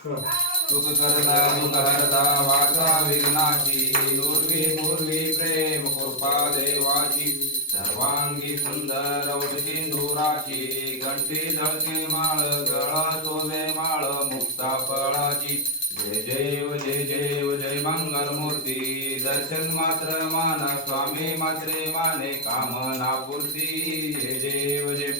सुख करता दुख हरता वाचा विघ्नाची दुर्वी पूर्वी प्रेम कृपा देवाची सर्वांगी सुंदर सिंधुराची घंटी जळके माळ गळा शोभे माळ मुक्ता फळाची जय जय जय मंगल मूर्ती दर्शन मात्र मान स्वामी मात्रे माने कामना पूर्ती जय जय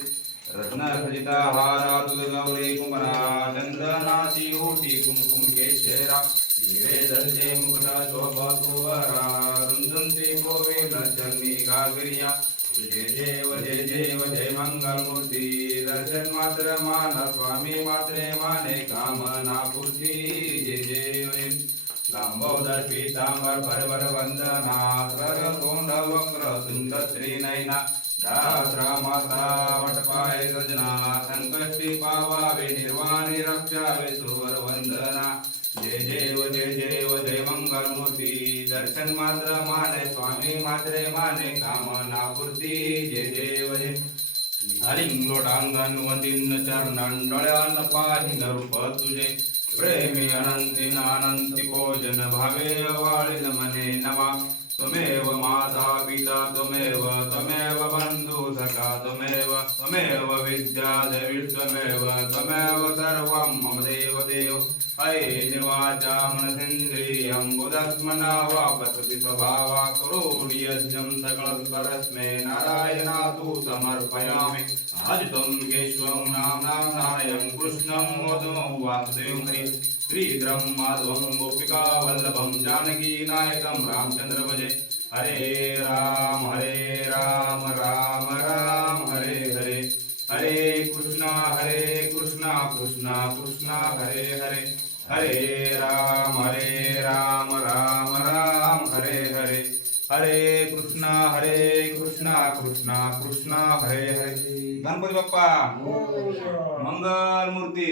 रत्न खचिता हारा तुझ गौरी कुमरा चंदनाची ओटी कुमकुम केशरा हिरे दर्जे मुकुटा शोभा तुवरा रुंदंती गोविंद चंदी गागरिया जय जय मंगल मूर्ती दर्शन मात्र मान स्वामी मात्रे माने कामना पूर्ती जय जय लांबोदर पीतांबर परवर वंदना कर तोंड वक्र सुंदर श्री नयना दात्रा माता वटपाय गजना संकष्टी पावावे निर्वाणी रक्षावे सुवर वंदना जय जय मंगल मूर्ती दर्शन मात्र माने स्वामी मात्रे माने कामना पूर्ती जय जय हरिंग लोटांगण वंदिन चरणं डोळ्यान पाहिन रूप तुझे प्रेमी अनंती अनंती भोजन भावे वाळीन मने नवा त्वमेव माता पिता त्वमेव बंधु सखा त्वमेव विद्या देवी त्वमेव सर्वं मम देव हये निवाचा मनसेन्द्रियं बुधात्मना वा प्रकृति स्वभावा करोमि यज्ञं सकलं परस्मै नारायणातु समर्पयामि अजितं केशवं नारायणं कृष्णं वदनं वासुदेवं हरि श्रीधरं माधवं गोपिका वल्लभं जानकी नायकं रामचंद्र भजे हरे राम राम राम हरे हरे हरे कृष्णा कृष्णा कृष्णा हरे हरे हरे राम राम राम हरे हरे हरे कृष्णा कृष्णा हरे हरे गणपती बाप्पा मंगल मूर्ती